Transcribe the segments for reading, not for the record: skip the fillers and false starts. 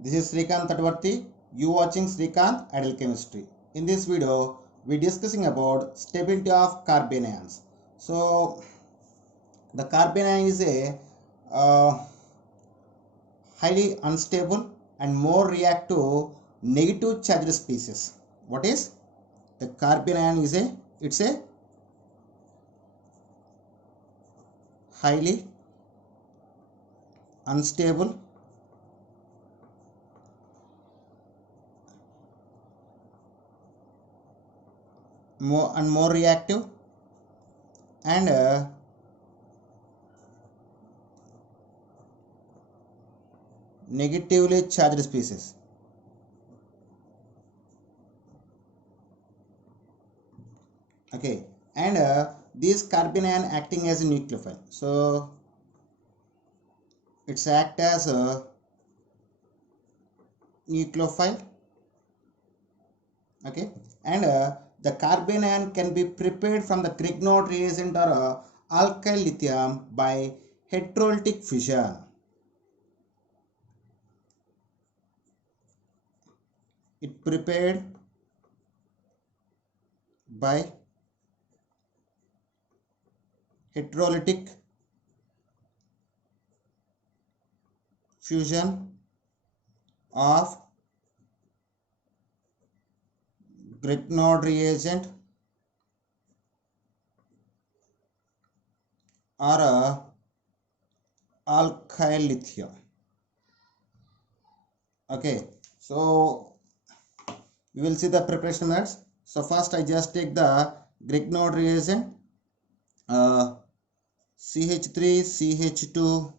This is Srikanth Tadvarti. You watching Srikanth Adult Chemistry. In this video, we discussing about stability of carbanions. So, the carbanion is a highly unstable and more reactive negative charged species. What is the carbanion? It's a highly unstable more reactive and negatively charged species. Okay, and these carbanion acting as a nucleophile. So it's act as a nucleophile. Okay, and the carbanion can be prepared from the Grignard reagent or alkyl lithium by heterolytic fission. It prepared by heterolytic fusion of Grignard reagent or alkyl lithium. Okay, so we will see the preparation methods. So first I just take the Grignard reagent, CH3, CH2,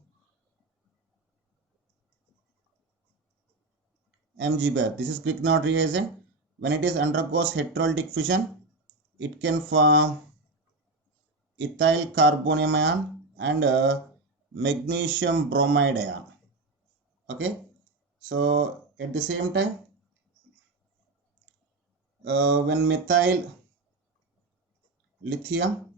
Mg. This is Grignard reagent. When it is undergoes heterolytic fission, it can form ethyl carbonium ion and magnesium bromide ion. Okay, so at the same time, when methyl lithium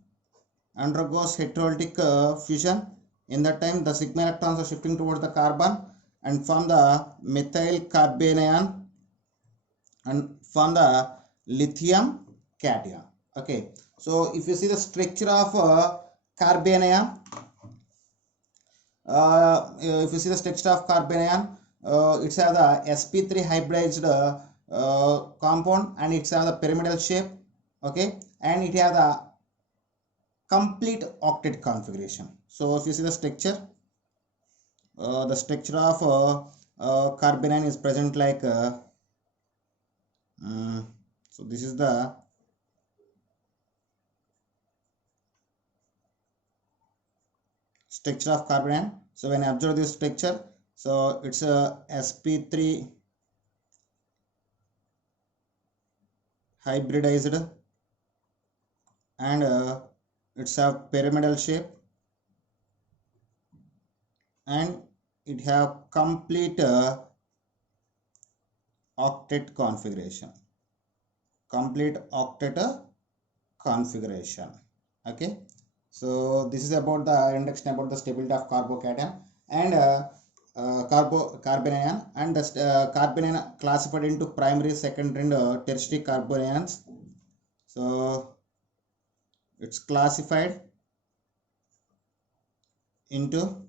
undergoes heterolytic fusion, in that time the sigma electrons are shifting towards the carbon and form the methyl carbanion and form the lithium cation. Okay, so if you see the structure of carbanion, if you see the structure of carbanion, it's have the sp3 hybridized compound and it's have the pyramidal shape. Okay, and it have the complete octet configuration. So if you see the structure of carbanion is present like so this is the structure of carbanion. So when I observe this structure, so it's a sp3 hybridized and it's a pyramidal shape and it have complete octet configuration. Okay, so this is about the introduction about the stability of carbocation and carbanion, and the carbanion classified into primary, secondary and tertiary carbanions. So it's classified into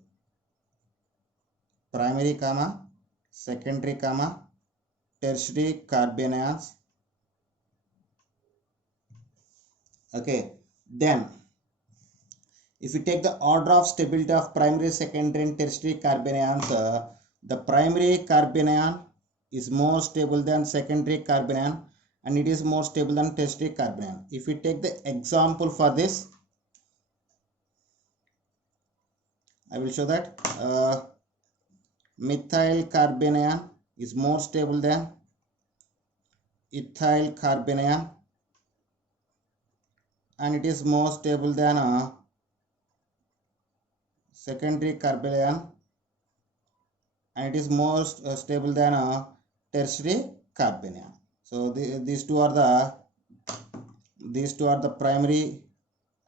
primary comma secondary comma tertiary carbanions. Okay, then if you take the order of stability of primary, secondary and tertiary carbanions, the primary carbanion is more stable than secondary carbanion and it is more stable than tertiary carbanion. If we take the example for this, I will show that methyl carbanion is more stable than ethyl carbanion and it is more stable than secondary carbanion and it is more stable than tertiary carbanion. So these two are the primary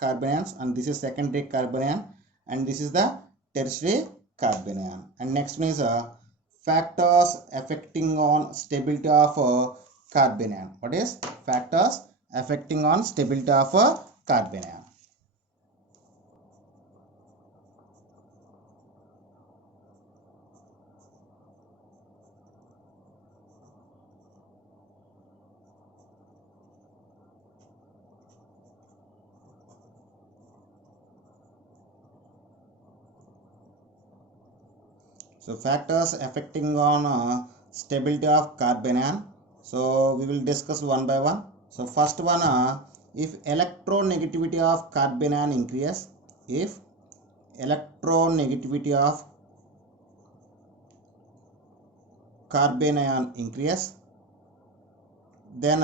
carbanions and this is secondary carbanion and this is the tertiary carbanion. And next one is factors affecting on stability of carbanion. What is factors affecting on stability of carbanion? So factors affecting on stability of carbanion. So we will discuss one by one. So first one, if electronegativity of carbanion increases, if electronegativity of carbanion increases, then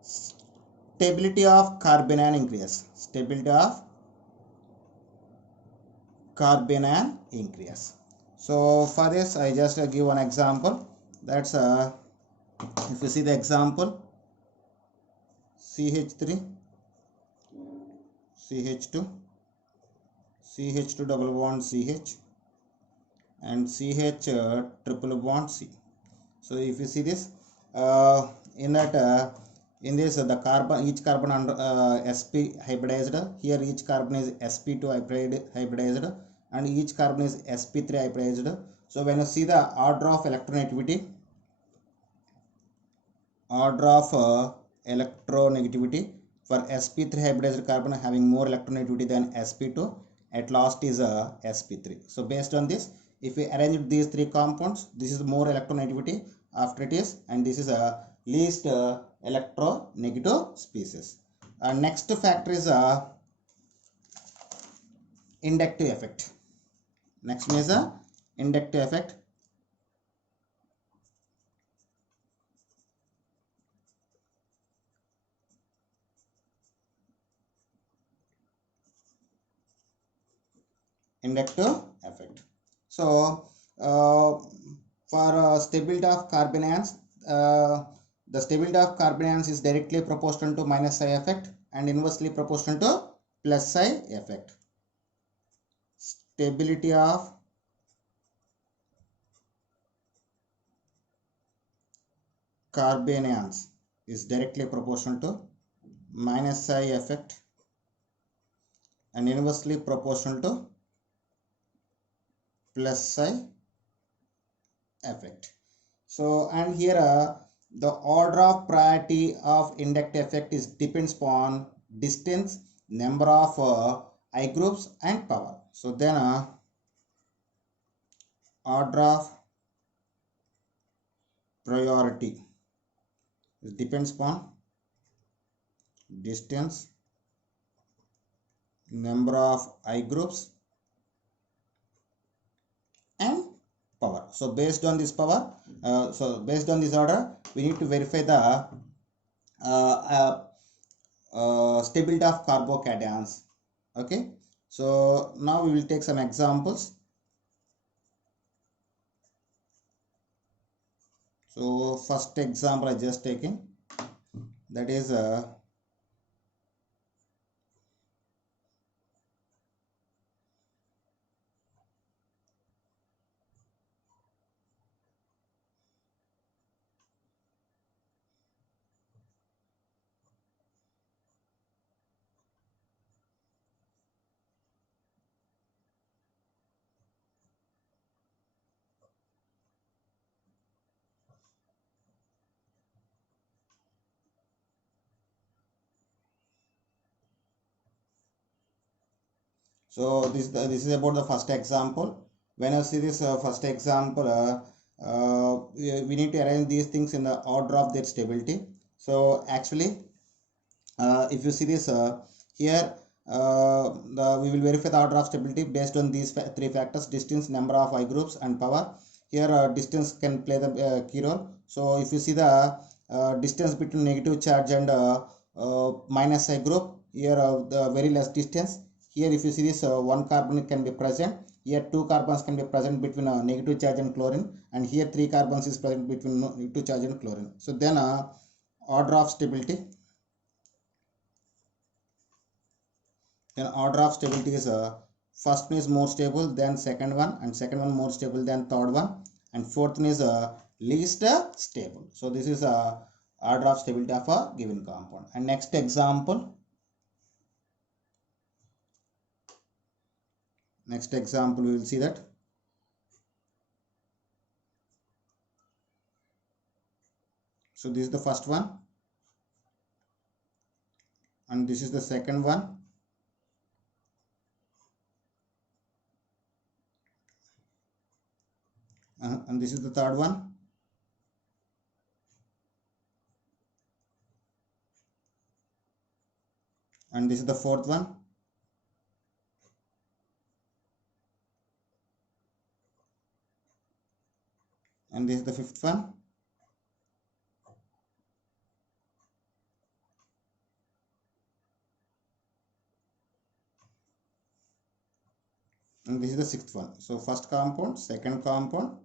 stability of carbanion increases. Stability of carbanion increases. So for this, I just give one example. That's if you see the example, CH3, CH2, CH2 double bond CH, and CH triple bond C. So if you see this, in that in this the carbon, each carbon under sp hybridized. Here each carbon is sp2 hybridized, and each carbon is sp3 hybridized. So when you see the order of electronegativity, for sp3 hybridized carbon having more electronegativity than sp2, at last is sp3. So based on this, if we arrange these three compounds, this is more electronegativity after it is, and this is a least electronegative species. Next factor is inductive effect. Next is inductive effect. Inductive effect. So for stability of carbanions, the stability of carbanions is directly proportional to minus psi effect and inversely proportional to plus psi effect. Stability of carbanions is directly proportional to minus psi effect and inversely proportional to plus psi effect. So, and here the order of priority of inductive effect is depends upon distance, number of I groups, and power. So then order of priority depends upon distance, number of I groups, and power. So based on this power, based on this order, we need to verify the stability of carbocations. Okay, so now we will take some examples. So first example I just taken, that is so this is about the first example. When I see this first example, we need to arrange these things in the order of their stability. So actually, if you see this here, we will verify the order of stability based on these three factors: distance, number of I groups, and power. Here distance can play the key role. So if you see the distance between negative charge and minus I group, here the very less distance. Here if you see this one carbon can be present, here two carbons can be present between negative charge and chlorine, and here three carbons is present between negative charge and chlorine. So then order of stability, then order of stability is first one is more stable than second one, and second one more stable than third one, and fourth one is least stable. So this is order of stability of a given compound. And next example, we will see that. So this is the first one, and this is the second one, and this is the third one, and this is the fourth one, and this is the fifth one, and this is the sixth one. So first compound, second compound,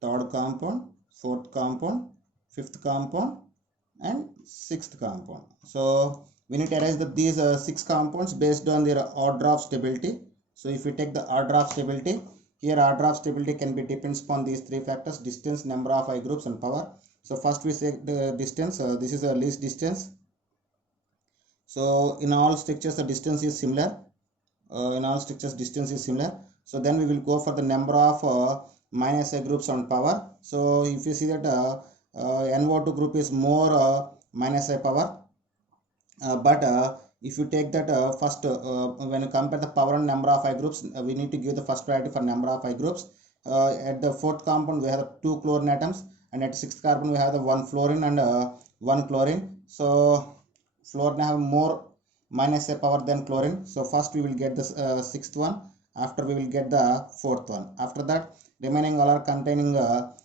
third compound, fourth compound, fifth compound, and sixth compound. So we need to arrange these six compounds based on their order of stability. So if we take the order of stability, here order of stability can be depends upon these three factors: distance, number of I groups, and power. So first we say the distance. This is a least distance. So in all structures the distance is similar. So then we will go for the number of minus I groups on power. So if you see that NO2 group is more minus I power, but if you take that first when you compare the power and number of I groups, we need to give the first priority for number of I groups. At the fourth compound we have 2 chlorine atoms, and at sixth carbon we have the 1 fluorine and 1 chlorine. So fluorine have more minus a power than chlorine. So first we will get the sixth one, after we will get the fourth one. After that remaining all are containing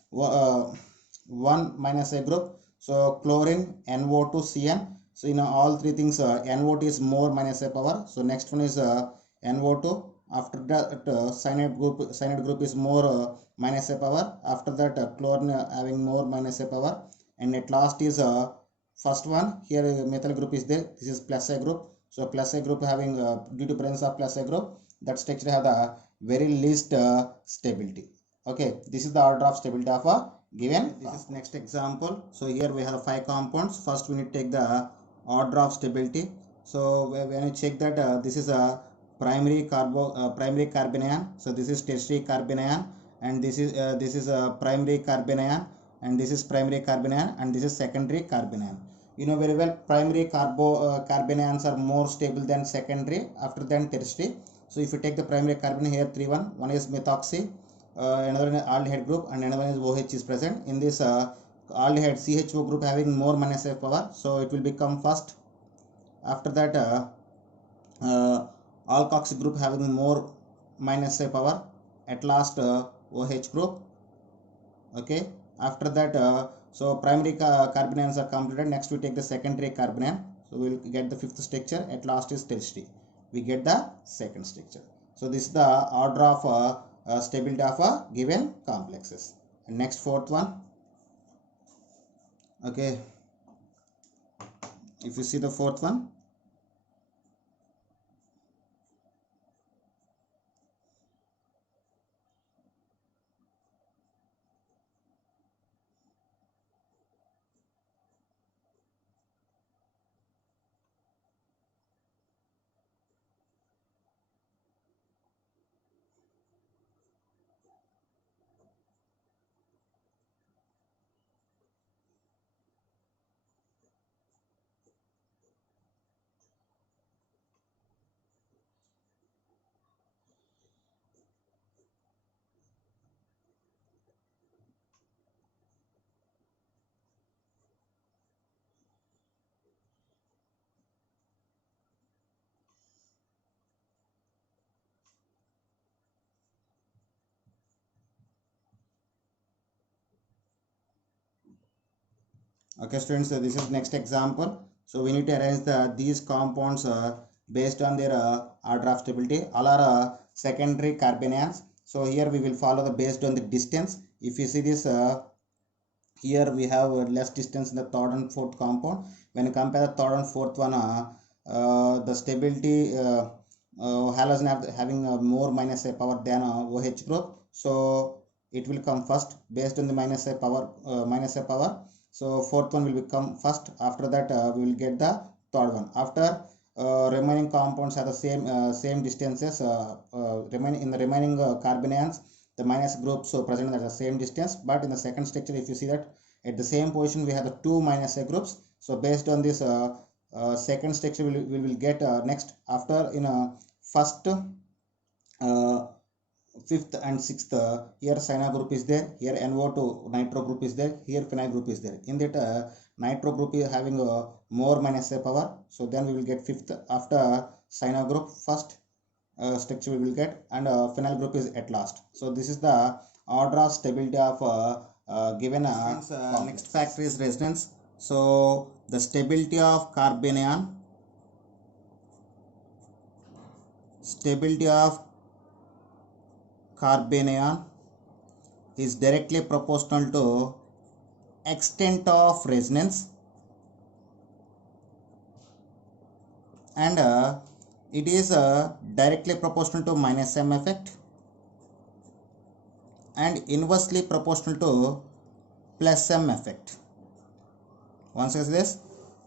1 minus a group. So chlorine, NO2, CN. So in all three things NO2 is more minus a power. So next one is NO2. After that cyanide group is more minus a power. After that chlorine having more minus a power, and at last is first one. Here methyl group is there. This is plus A group. So plus A group having due to presence of plus A group, that structure have the very least stability. Okay, this is the order of stability of a given. This is next example. So here we have 5 compounds. First we need to take the order of stability. So when you check that this is a primary carbanion. So this is tertiary carbanion, and this is a primary carbanion, and this is primary carbanion, and this is secondary carbanion. You know very well primary carbanions are more stable than secondary after than tertiary. So if you take the primary carbanion, here 3 one is methoxy, another one is aldehyde group, and another one is OH is present. In this aldehyde CHO group having more minus F power, so it will become first. After that alkoxy group having more minus A power, at last OH group. Okay, after that so primary carbanions are completed. Next we take the secondary carbanion, so we will get the fifth structure. At last is tertiary, we get the second structure. So this is the order of stability of a given complexes. And next fourth one. Okay, if you see the fourth one, okay students, this is next example. So we need to arrange these compounds based on their order of stability. All are secondary carbanions. So here we will follow the based on the distance. If you see this here we have less distance in the third and fourth compound. When you compare the third and fourth one, the stability halogen having more minus A power than OH group, so it will come first based on the minus A power. So fourth one will become first. After that we will get the third one. After remaining compounds have the same distances, remaining in the remaining carbanions, the minus groups present at the same distance. But in the second structure, if you see that at the same position we have the two minus A groups. So based on this second structure we will get next after in first, fifth and sixth, here cyano group is there, here NO2 nitro group is there, here phenyl group is there. In that nitro group is having more minus A power, so then we will get fifth after cyano group. First structure we will get, and phenyl group is at last. So this is the order of stability of given next factor is resonance. So the stability of carbanion, is directly proportional to extent of resonance, and it is directly proportional to minus M effect and inversely proportional to plus M effect. Once is this,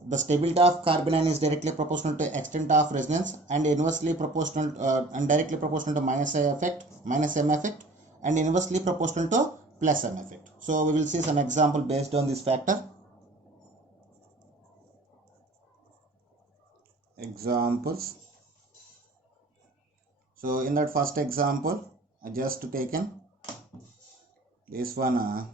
the stability of carbanion is directly proportional to extent of resonance and inversely proportional and directly proportional to minus M effect and inversely proportional to plus M effect. So we will see some example based on this factor. Examples. So in that first example, I just taken this one.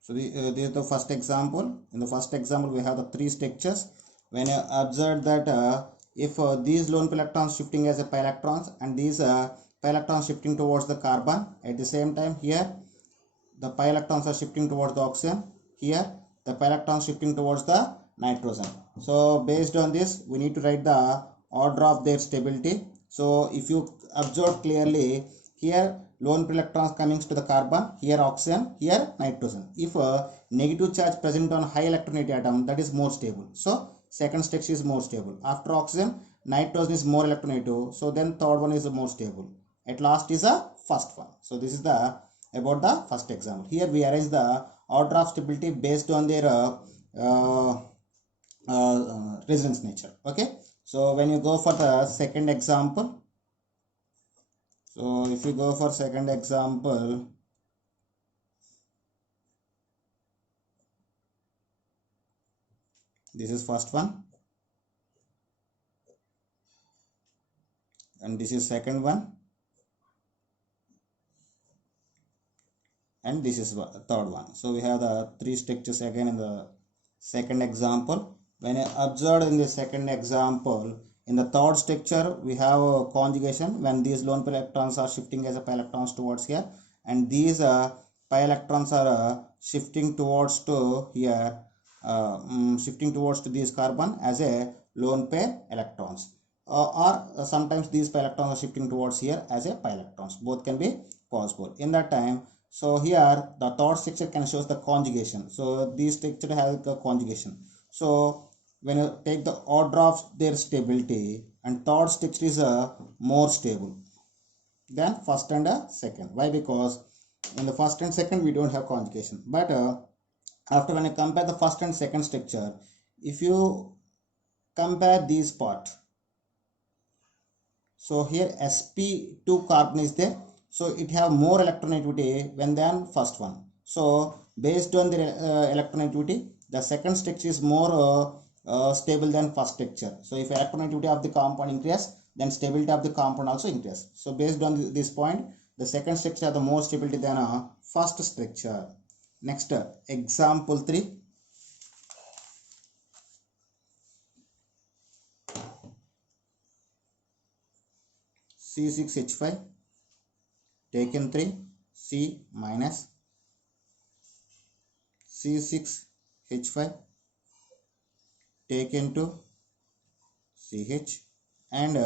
So this is the first example. In the first example, we have the three structures. When you observe that if these lone pi electrons shifting as a pi electrons and these pi electrons shifting towards the carbon, at the same time here the pi electrons are shifting towards the oxygen, here the pi electrons shifting towards the nitrogen. So based on this, we need to write the order of their stability. So if you observe clearly, here lone pair electrons coming to the carbon, here oxygen, here nitrogen. If a negative charge present on high electronegativity atom, that is more stable. So second structure is more stable. After oxygen, nitrogen is more electronegative. So then third one is more stable. At last is a first one. So this is the about the first example. Here we arrange the order of stability based on their resonance nature. Okay. So when you go for the second example, so if you go for second example, this is first one and this is second one and this is third one. So we have the three structures again in the second example. When I observed in the second example, in the third structure we have a conjugation when these lone pair electrons are shifting as a pi electrons towards here, and these pi electrons are shifting towards to here, shifting towards to this carbon as a lone pair electrons, or sometimes these pi electrons are shifting towards here as a pi electrons. Both can be possible in that time. So here the third structure can show the conjugation. So this structure has the conjugation. So when you take the order of their stability, and third structure is more stable than first and second. Why? Because in the first and second we don't have conjugation. But after when you compare the first and second structure, if you compare these part, so here sp2 carbon is there, so it have more electronegativity than first one. So based on the electronegativity, the second structure is more stable than first structure. So if electronegativity of the compound increase, then stability of the compound also increase. So based on this point, the second structure has the more stability than a first structure. Next, example 3. C6H5 taken 3, C minus, C6H5 taken 2, CH, and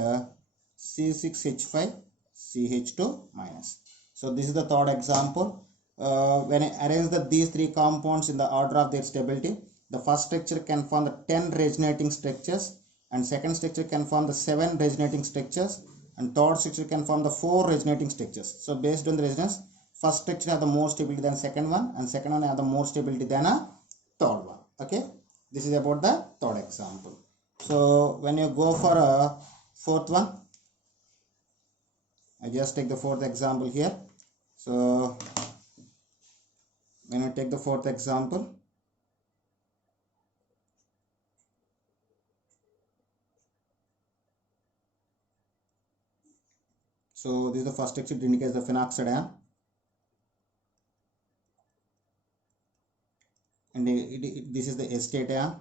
C6H5 CH2 minus. So this is the third example. When I arrange these three compounds in the order of their stability, the first structure can form the 10 resonating structures, and second structure can form the 7 resonating structures, and third structure can form the 4 resonating structures. So based on the resonance, first structure have the more stability than second one, and second one have the more stability than a third one. Okay, this is about the third example. So when you go for a fourth one, I just take the fourth example here. So when I take the fourth example, so this is the first structure, it indicates the phenoxide ion, and this is the acetate ion.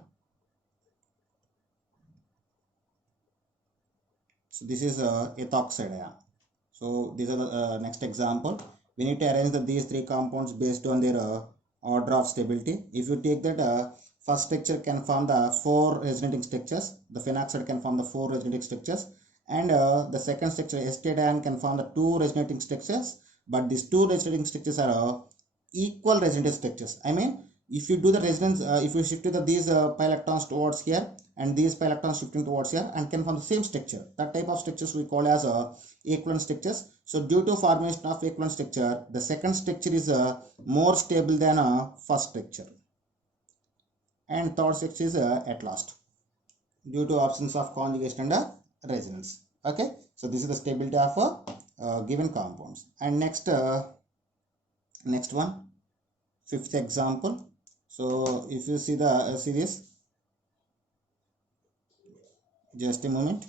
So this is ethoxide ion. So these are the next example. We need to arrange these three compounds based on their order of stability. If you take that first structure can form the 4 resonating structures, the phenoxide can form the 4 resonating structures, and the second structure acetate ion can form the 2 resonating structures, but these 2 resonating structures are equal resonating structures. I mean, if you do the resonance, if you shift these pi electrons towards here and these pi electrons shifting towards here and can form the same structure, that type of structures we call as equivalent structures. So due to formation of equivalent structure, the second structure is more stable than first structure, and third structure is at last due to absence of conjugation and resonance. Okay, so this is the stability of given compounds. And next one, fifth example. So if you see the series, just a moment,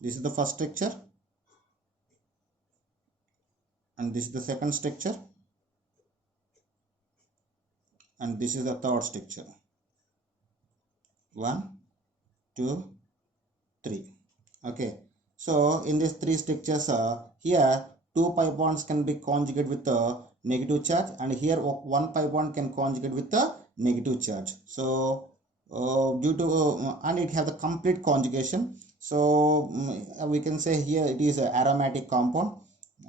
this is the first structure, and this is the second structure, and this is the third structure. 1, 2, 3. Okay, so in these three structures, here 2 pi bonds can be conjugate with the negative charge, and here 1 pi bond can conjugate with the negative charge. So due to and it have the complete conjugation. So we can say here it is a aromatic compound,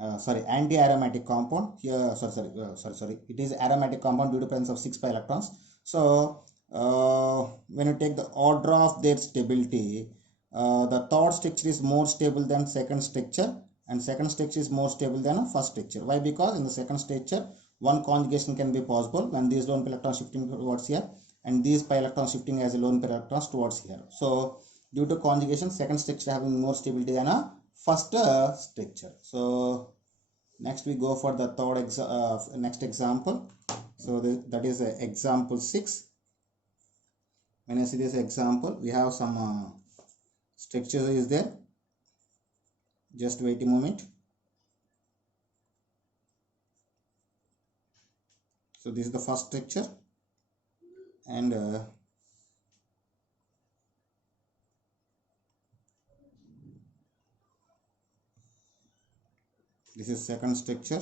anti-aromatic compound here. Sorry, it is aromatic compound due to presence of 6 pi electrons. So when you take the order of their stability, the third structure is more stable than second structure, and second structure is more stable than first structure. Why? Because in the second structure, one conjugation can be possible when these lone pi electrons shifting towards here and these pi electrons shifting as a lone pi electrons towards here. So due to conjugation, second structure having more stability than a first structure. So next we go for the next example. So that is example 6. When I see this example, we have some structure is there. Just wait a moment. So this is the first structure, and this is second structure.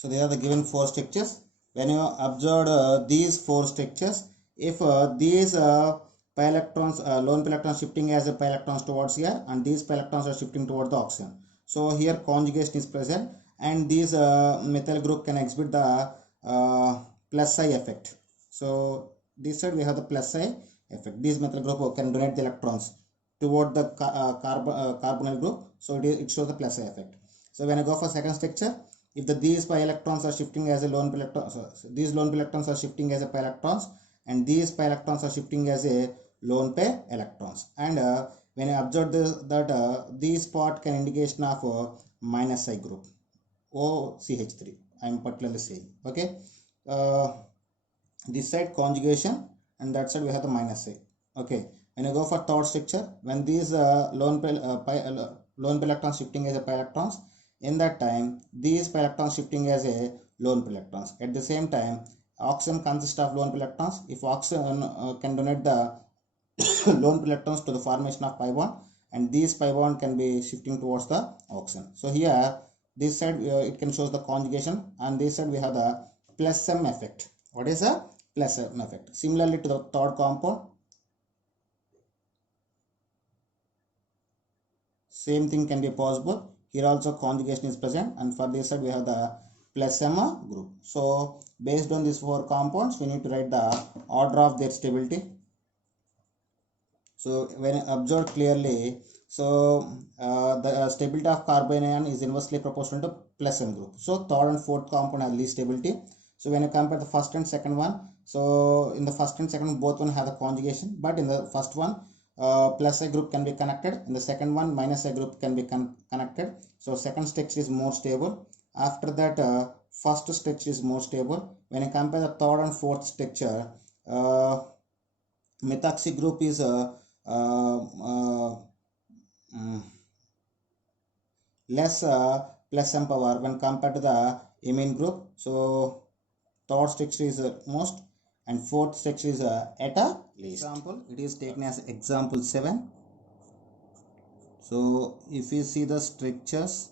So they are the given 4 structures. When you observe these 4 structures, if these pi electrons, lone pi electrons shifting as a pi electrons towards here, and these pi electrons are shifting towards the oxygen. So here conjugation is present, and these methyl group can exhibit the plus psi effect. So this side we have the plus psi effect. These methyl group can donate the electrons toward the carbonyl group, so it shows the plus psi effect. So when I go for second structure, if these pi electrons are shifting as a lone pi electrons, these lone pi electrons are shifting as a pi electrons, and these pi electrons are shifting as a lone pair electrons. And when I observe these part can indication of minus psi group, OCH3. I am particularly saying. Okay, this side conjugation, and that side we have the minus psi. Okay, when I go for third structure, when these lone pi electrons shifting as a pi electrons, in that time these pi electrons shifting as a lone pi electrons. At the same time, oxygen consists of lone pair electrons. If oxygen can donate the lone pair electrons to the formation of pi bond, and these pi bond can be shifting towards the oxygen. So here this side it can show the conjugation, and this side we have the plus M effect. What is a plus M effect? Similarly to the third compound, same thing can be possible. Here also conjugation is present, and for this side we have the plus M group. So based on these four compounds, we need to write the order of their stability. So when observed clearly, so the stability of carbon ion is inversely proportional to plus M group. So third and fourth compound have least stability. So when you compare the first and second one, so in the first and second both one have the conjugation, but in the first one plus A group can be connected, in the second one minus A group can be connected. So second structure is more stable. After that first structure is more stable. When you compare the third and fourth structure, methoxy group is less plus M power when compared to the amine group. So third structure is most, and fourth structure is at a least. Example, it is taken as example 7. So if you see the structures,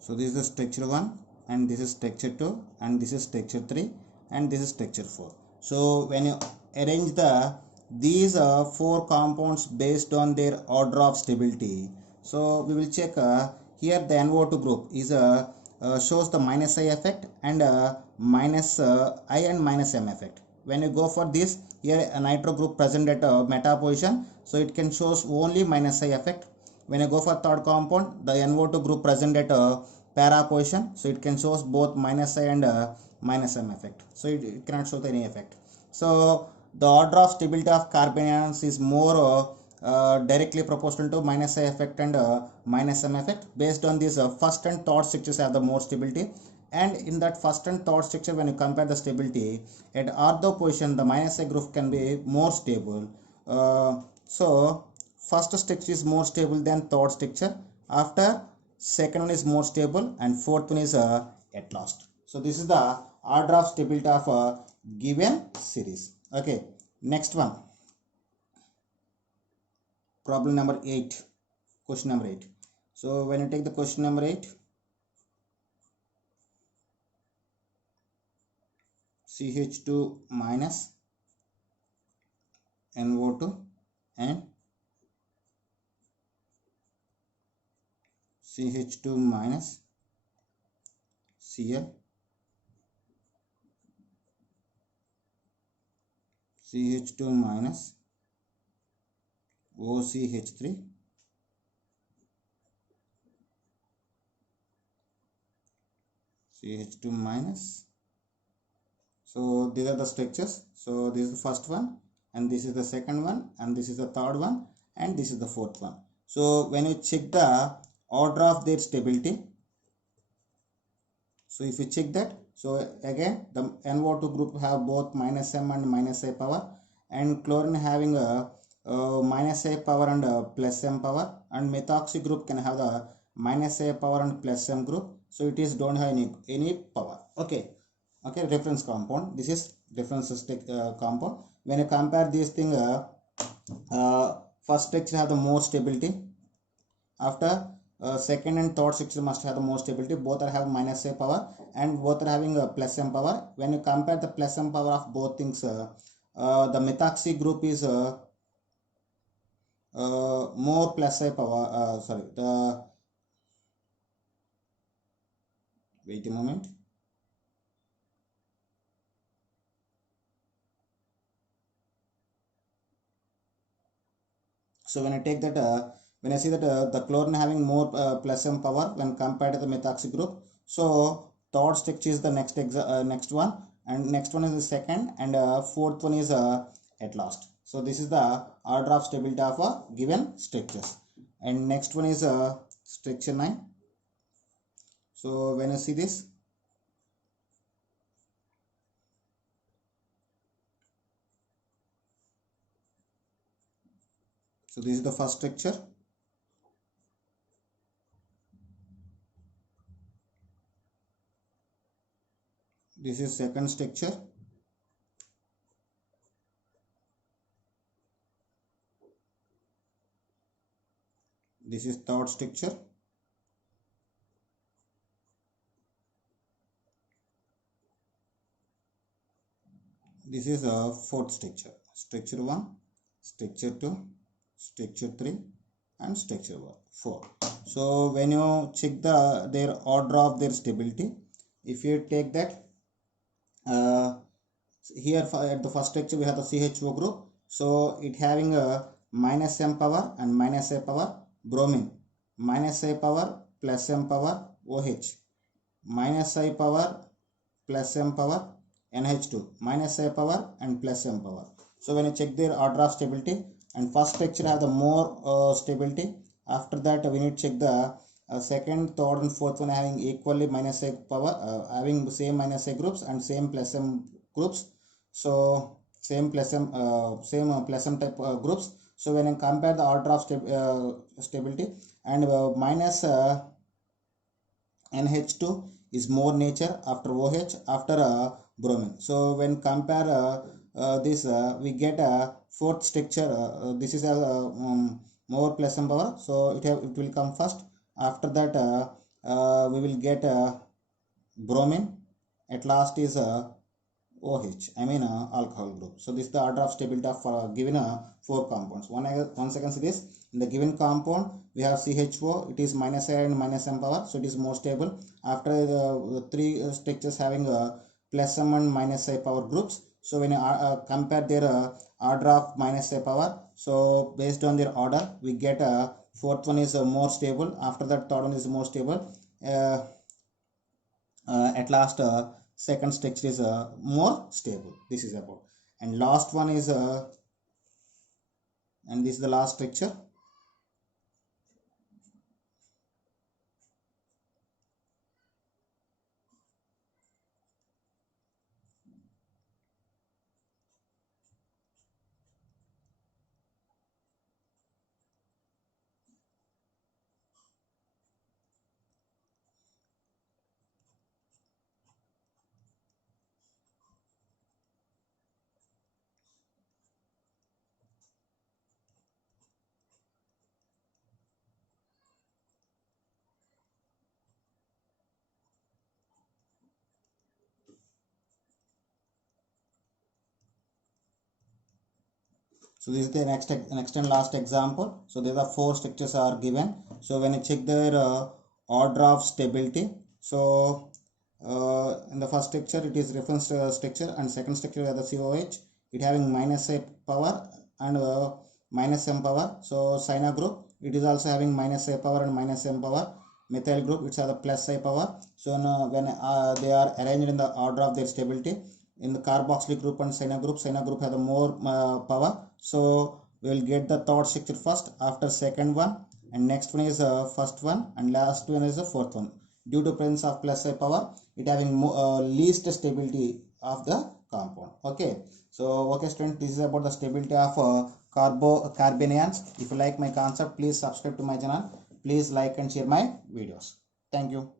so this is structure 1, and this is structure 2, and this is structure 3, and this is structure 4. So when you arrange these four compounds based on their order of stability, so we will check here the NO2 group is shows the minus I effect, and minus I and minus M effect. When you go for this, here a nitro group present at meta position, so it can shows only minus I effect. When you go for third compound, the NO2 group present at para position, so it can shows both minus I and minus M effect. So it cannot show any effect. So the order of stability of carbon ions is more directly proportional to minus I effect and minus M effect. Based on this, first and third structures have the more stability, and in that first and third structure, when you compare the stability at ortho position, the minus I group can be more stable. So first structure is more stable than third structure. After second one is more stable, and fourth one is at last. So this is the order of stability of a given series. Okay, next one, problem number 8, question number 8. So when you take the question number 8, CH2 minus NO2 and CH2 minus Cl, CH2 minus OCH3, CH2 minus. So these are the structures. So this is the first one, and this is the second one, and this is the third one, and this is the fourth one. So when you check the order of their stability, so if you check that, so again the NO2 group have both minus M and minus A power, and chlorine having a minus A power and plus M power, and methoxy group can have the minus A power and plus M group. So it is don't have any power. Okay, reference compound. This is reference compound. When you compare these things, first structure have the more stability. After second and third structure must have the more stability. Both are having minus A power, and both are having a plus M power. When you compare the plus M power of both things, the methoxy group is more plus A power. Wait a moment. So when I take that, when I see that the chlorine having more plus M power when compared to the methoxy group, so third structure is the next one, and next one is the second, and fourth one is at last. So this is the order of stability of a given structures. And next one is structure 9. So when you see this, so this is the first structure. This is second structure. This is third structure. This is a fourth structure. Structure 1, structure 2, structure 3, and structure 4. So when you check their order of their stability, if you take that, here at the first structure we have the CHO group. So it having a minus m power and minus a power bromine, minus a power plus m power OH, minus I power plus m power NH2, minus a power and plus m power. So when you check their order of stability, and first structure have the more stability. After that we need to check the second, third and fourth one having equally minus a power, having the same minus a groups and same plus m groups. So same plus m plus m type groups. So when you compare the order of stability, and minus NH2 is more nature after OH after bromine. So when compare this, we get a fourth structure. This is a more plus m power, so it will come first. After that we will get bromine. At last is OH, I mean alcohol group. So this is the order of stability of given 4 compounds. Once again see this, in the given compound we have CHO, it is minus A and minus M power, so it is more stable. After the 3 structures having plus M and minus A power groups, so when you compare their order of minus A power, so based on their order we get fourth one is more stable. After that third one is more stable. At last second structure is more stable. This is about, and last one is and this is the last structure. So this is the next and last example. So there are 4 structures are given. So when you check their order of stability, so in the first structure it is reference structure, and second structure is the COH, it having minus A power and minus M power. So Cyna group, it is also having minus A power and minus M power. Methyl group, it's have the plus A power. So now when they are arranged in the order of their stability, in the carboxylic group and Cyna group has the more power. So we will get the third structure first, after second one, and next one is first one, and last one is the fourth one. Due to presence of plus I power, it having least stability of the compound. Okay, so okay students, this is about the stability of carbanions. If you like my concept, please subscribe to my channel. Please like and share my videos. Thank you.